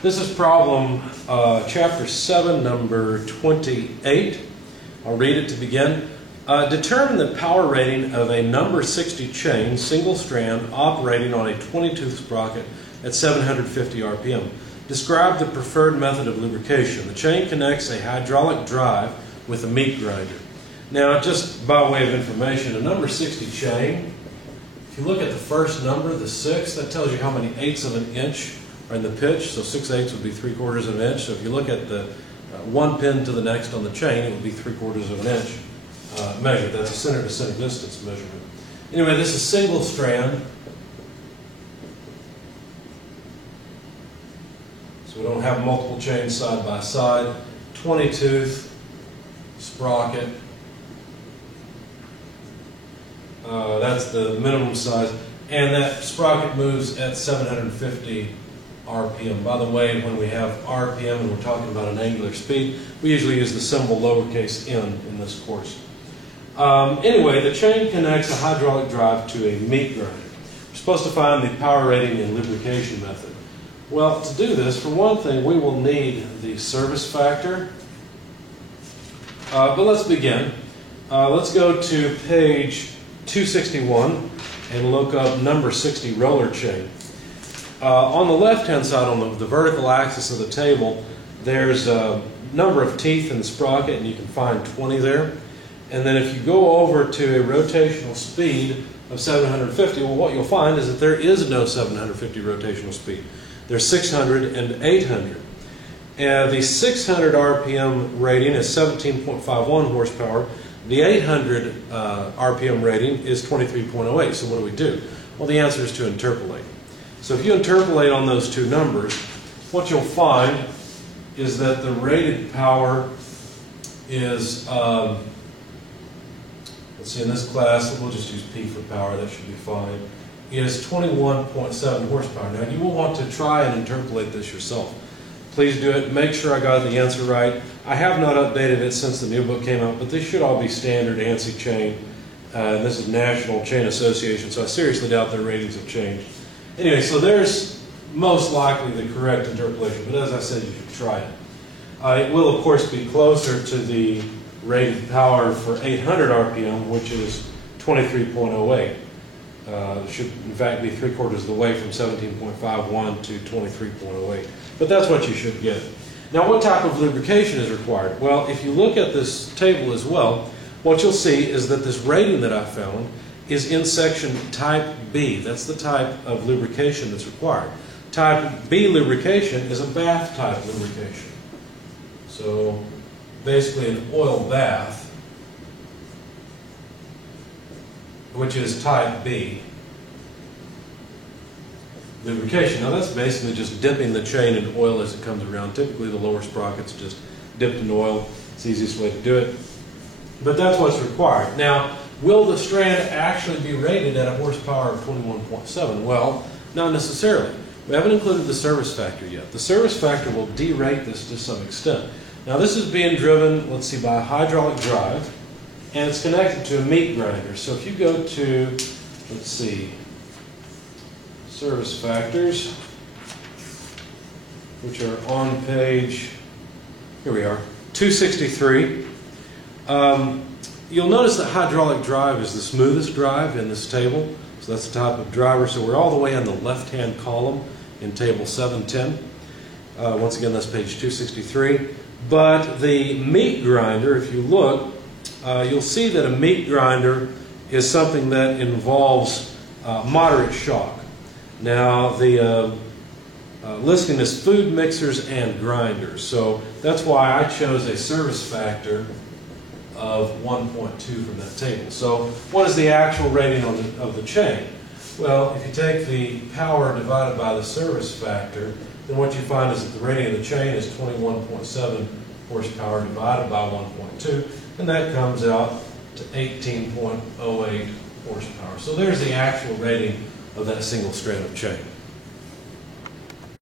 This is problem chapter 7, number 28. I'll read it to begin. Determine the power rating of a number 60 chain, single strand, operating on a 22th sprocket at 750 RPM. Describe the preferred method of lubrication. The chain connects a hydraulic drive with a meat grinder. Now, just by way of information, a number 60 chain, if you look at the first number, the 6, that tells you how many eighths of an inch are in the pitch. So 6/8 would be 3/4 of an inch. So if you look at the one pin to the next on the chain, it would be 3/4 of an inch measured. That's a center to center distance measurement. Anyway, this is single strand. So we don't have multiple chains side by side. 20-tooth sprocket. That's the minimum size. And that sprocket moves at 750 RPM. By the way, when we have RPM and we're talking about an angular speed, we usually use the symbol lowercase n in this course. Anyway, the chain connects a hydraulic drive to a meat grinder. We're supposed to find the power rating and lubrication method. Well, to do this, for one thing, we will need the service factor. But let's begin. Let's go to page 261 and look up number 60 roller chain. On the left-hand side, on the vertical axis of the table, there's a number of teeth in the sprocket, and you can find 20 there. And then if you go over to a rotational speed of 750, well, what you'll find is that there is no 750 rotational speed. There's 600 and 800. The 600 RPM rating is 17.51 horsepower. The 800 RPM rating is 23.08. So what do? Well, the answer is to interpolate. So if you interpolate on those two numbers, what you'll find is that the rated power is, let's see, in this class, we'll just use P for power, that should be fine, is 21.7 horsepower. Now, you will want to try and interpolate this yourself. Please do it. Make sure I got the answer right. I have not updated it since the new book came out, but this should all be standard ANSI chain. This is National Chain Association, so I seriously doubt their ratings have changed. Anyway, so there's most likely the correct interpolation, but as I said, you should try it. It will, of course, be closer to the rated power for 800 RPM, which is 23.08. It should, in fact, be 3/4 of the way from 17.51 to 23.08. But that's what you should get. Now, what type of lubrication is required? Well, if you look at this table as well, what you'll see is that this rating that I found is in section type B. That's the type of lubrication that's required. Type B lubrication is a bath type lubrication. So basically an oil bath, which is type B lubrication. Now that's basically just dipping the chain in oil as it comes around. Typically the lower sprocket's just dipped in oil. It's the easiest way to do it. But that's what's required. Now, will the strand actually be rated at a horsepower of 21.7? Well, not necessarily. We haven't included the service factor yet. The service factor will derate this to some extent. Now this is being driven, let's see, by a hydraulic drive, and it's connected to a meat grinder. So if you go to, let's see, service factors, which are on page, here we are, 263. You'll notice that hydraulic drive is the smoothest drive in this table. So that's the type of driver. So we're all the way on the left-hand column in table 710. Once again, that's page 263. But the meat grinder, if you look, you'll see that a meat grinder is something that involves moderate shock. Now, the listing is food mixers and grinders. So that's why I chose a service factor of 1.2 from that table. So what is the actual rating of the chain? Well, if you take the power divided by the service factor, then what you find is that the rating of the chain is 21.7 horsepower divided by 1.2, and that comes out to 18.08 horsepower. So there's the actual rating of that single strand of chain.